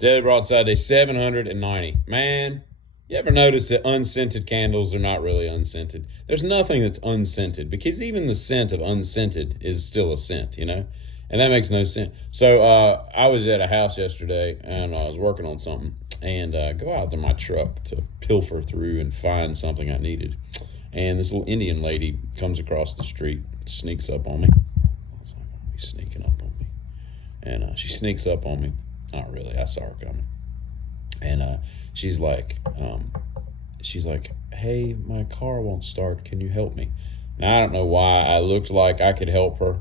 Daily Broadside Day 790. Man, you ever notice that unscented candles are not really unscented? There's nothing that's unscented because even the scent of unscented is still a scent, you know? And that makes no sense. So I was at a house yesterday and I was working on something and go out to my truck to pilfer through and find something I needed. And this little Indian lady comes across the street, sneaks up on me. I was like, oh, he's sneaking up on me. And she sneaks up on me. Not really. I saw her coming. And she's like, hey, my car won't start. Can you help me? Now, I don't know why I looked like I could help her,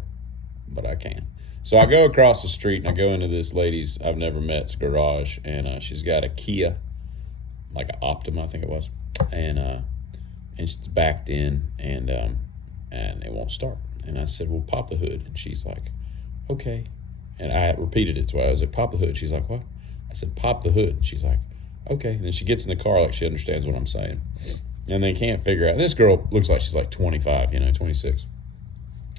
but I can. So I go across the street and I go into this lady's I've never met's garage, and she's got a Kia, like an Optima, I think it was, and it's backed in, and it won't start. And I said, well, pop the hood. And she's like, okay. And I repeated it twice. I was like, pop the hood. She's like, what? I said, pop the hood. She's like, okay. And then she gets in the car like she understands what I'm saying. And they can't figure out. This girl looks like she's like 25, 26.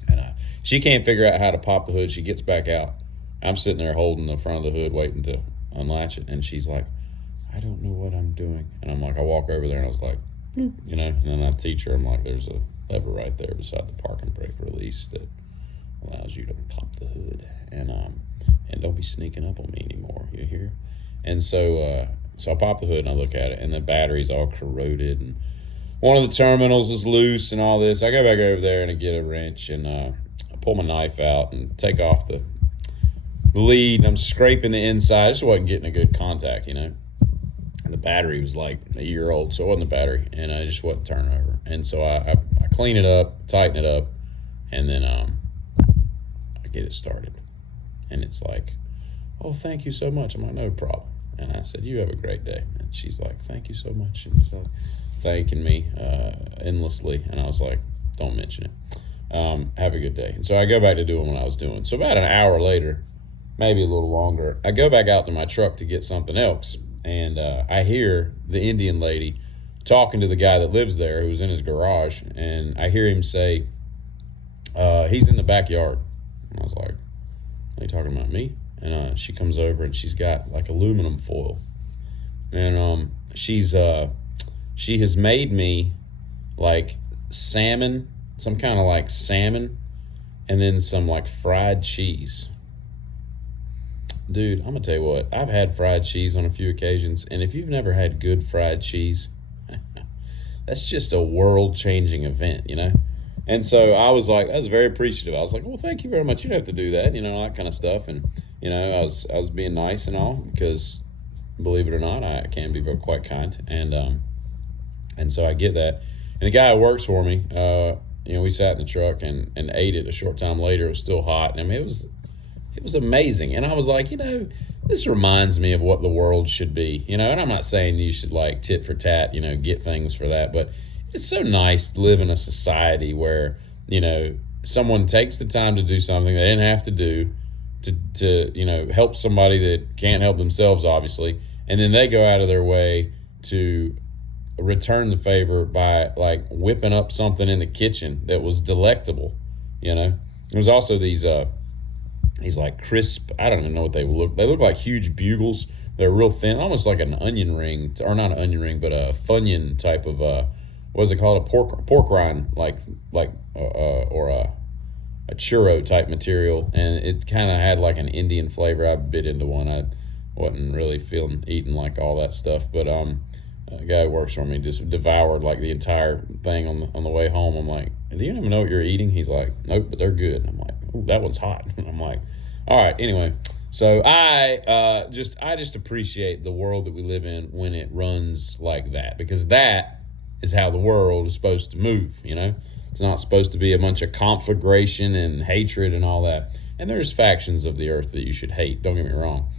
And she can't figure out how to pop the hood. She gets back out. I'm sitting there holding the front of the hood waiting to unlatch it. And she's like, I don't know what I'm doing. And I'm like, I walk over there and I was like, bloop, and then I teach her. I'm like, there's a lever right there beside the parking brake release that allows you to pop the hood and don't be sneaking up on me anymore. You hear? And so I pop the hood and I look at it, and the battery's all corroded, and one of the terminals is loose and all this. I go back over there and I get a wrench and I pull my knife out and take off the lead, and I'm scraping the inside. I just wasn't getting a good contact, And the battery was like a year old, so it wasn't the battery, and I just wasn't turning over. And so I clean it up, tighten it up, and then I get it started. And it's like, oh, thank you so much. I'm like, no problem. And I said, you have a great day. And she's like, thank you so much. And she's like, thanking me endlessly. And I was like, don't mention it. Have a good day. And so I go back to doing what I was doing. So about an hour later, maybe a little longer, I go back out to my truck to get something else. And I hear the Indian lady talking to the guy that lives there who's in his garage. And I hear him say, he's in the backyard. And I was like, are you talking about me? And she comes over and she's got like aluminum foil. And she has made me like salmon, some kind of like salmon, and then some like fried cheese. Dude, I'm going to tell you what, I've had fried cheese on a few occasions, and if you've never had good fried cheese, that's just a world-changing event, And so I was very appreciative. I was like, well, thank you very much. You don't have to do that, all that kind of stuff. And, I was being nice and all because, believe it or not, I can be quite kind. And so I get that. And the guy who works for me, we sat in the truck and ate it. A short time later, it was still hot. I mean, it was amazing. And I was like, this reminds me of what the world should be, and I'm not saying you should like tit for tat, get things for that, but it's so nice to live in a society where, someone takes the time to do something they didn't have to do to help somebody that can't help themselves, obviously. And then they go out of their way to return the favor by like whipping up something in the kitchen that was delectable, There was also these like crisp, I don't even know what they look. They look like huge bugles. They're real thin, almost like an onion ring, or not an onion ring, but a Funyun type of, what is it called? A pork rind, or a churro type material. And it kind of had like an Indian flavor. I bit into one. I wasn't really eating like all that stuff. But a guy who works for me just devoured like the entire thing on the way home. I'm like, do you even know what you're eating? He's like, nope, but they're good. I'm like, ooh, that one's hot. And I'm like, all right, anyway. So I just appreciate the world that we live in when it runs like that, because that is how the world is supposed to move, It's not supposed to be a bunch of conflagration and hatred and all that. And there's factions of the earth that you should hate, don't get me wrong,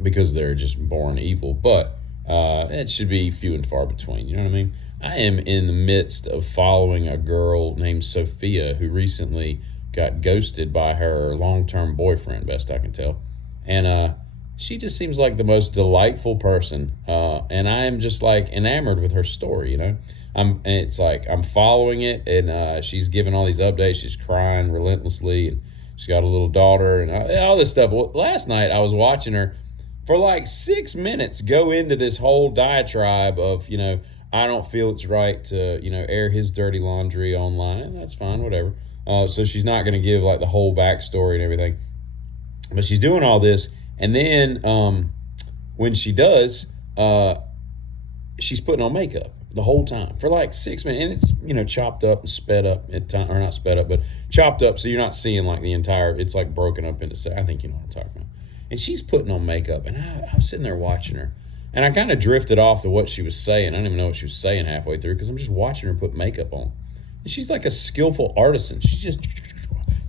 because they're just born evil. But it should be few and far between, you know what I mean? I am in the midst of following a girl named Sophia who recently got ghosted by her long-term boyfriend, best I can tell. And she just seems like the most delightful person. And I am just like enamored with her story, it's like I'm following it, and she's giving all these updates. She's crying relentlessly, and she's got a little daughter and all this stuff. Well, last night I was watching her for like 6 minutes go into this whole diatribe of, I don't feel it's right to, air his dirty laundry online. That's fine, whatever. So she's not going to give like the whole backstory and everything. But she's doing all this. And then when she does, she's putting on makeup the whole time for like 6 minutes. And it's, chopped up and sped up at time, or not sped up, but chopped up. So you're not seeing like the entire, it's like broken up into, I think you know what I'm talking about. And she's putting on makeup, and I'm sitting there watching her. And I kind of drifted off to what she was saying. I didn't even know what she was saying halfway through because I'm just watching her put makeup on. And she's like a skillful artisan. She's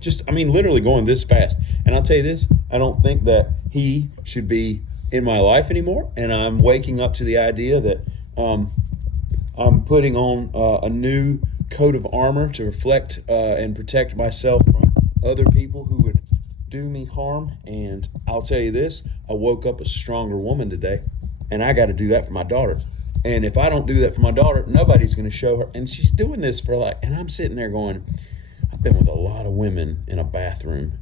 literally going this fast. And I'll tell you this, I don't think that he should be in my life anymore. And I'm waking up to the idea that I'm putting on a new coat of armor to reflect and protect myself from other people who would do me harm. And I'll tell you this, I woke up a stronger woman today, and I got to do that for my daughter. And if I don't do that for my daughter, nobody's going to show her. And she's doing this and I'm sitting there going, I've been with a lot of women in a bathroom,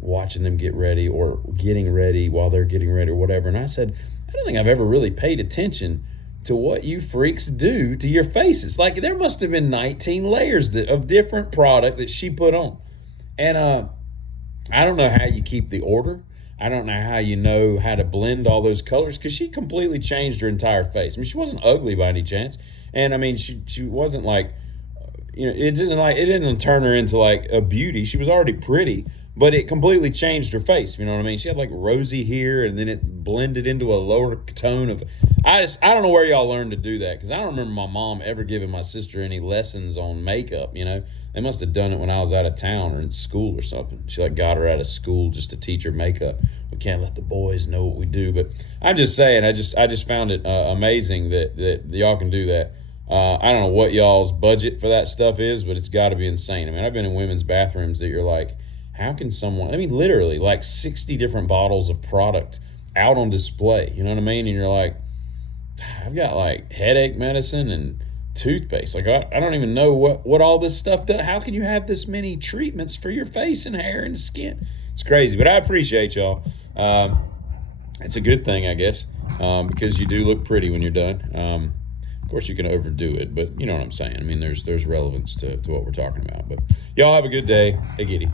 watching them get ready or getting ready while they're getting ready or whatever. And I said, I don't think I've ever really paid attention to what you freaks do to your faces. Like, there must have been 19 layers of different product that she put on. And I don't know how you keep the order. I don't know how you know how to blend all those colors, because she completely changed her entire face. I mean, she wasn't ugly by any chance. And I mean, she wasn't like, it didn't turn her into like a beauty. She was already pretty, but it completely changed her face. You know what I mean? She had like rosy hair, and then it blended into a lower tone of, I don't know where y'all learned to do that, because I don't remember my mom ever giving my sister any lessons on makeup. They must have done it when I was out of town or in school or something. She like got her out of school just to teach her makeup. We can't let the boys know what we do. But I'm just saying, I just found it amazing that y'all can do that. I don't know what y'all's budget for that stuff is, but it's got to be insane. I mean, I've been in women's bathrooms that you're like, how can someone, literally like 60 different bottles of product out on display. You know what I mean? And you're like, I've got like headache medicine and toothpaste. Like, I don't even know what all this stuff does. How can you have this many treatments for your face and hair and skin? It's crazy, but I appreciate y'all. It's a good thing, I guess, because you do look pretty when you're done. Of course, you can overdo it, but you know what I'm saying. I mean, there's relevance to what we're talking about. But y'all have a good day. Hey, Giddy.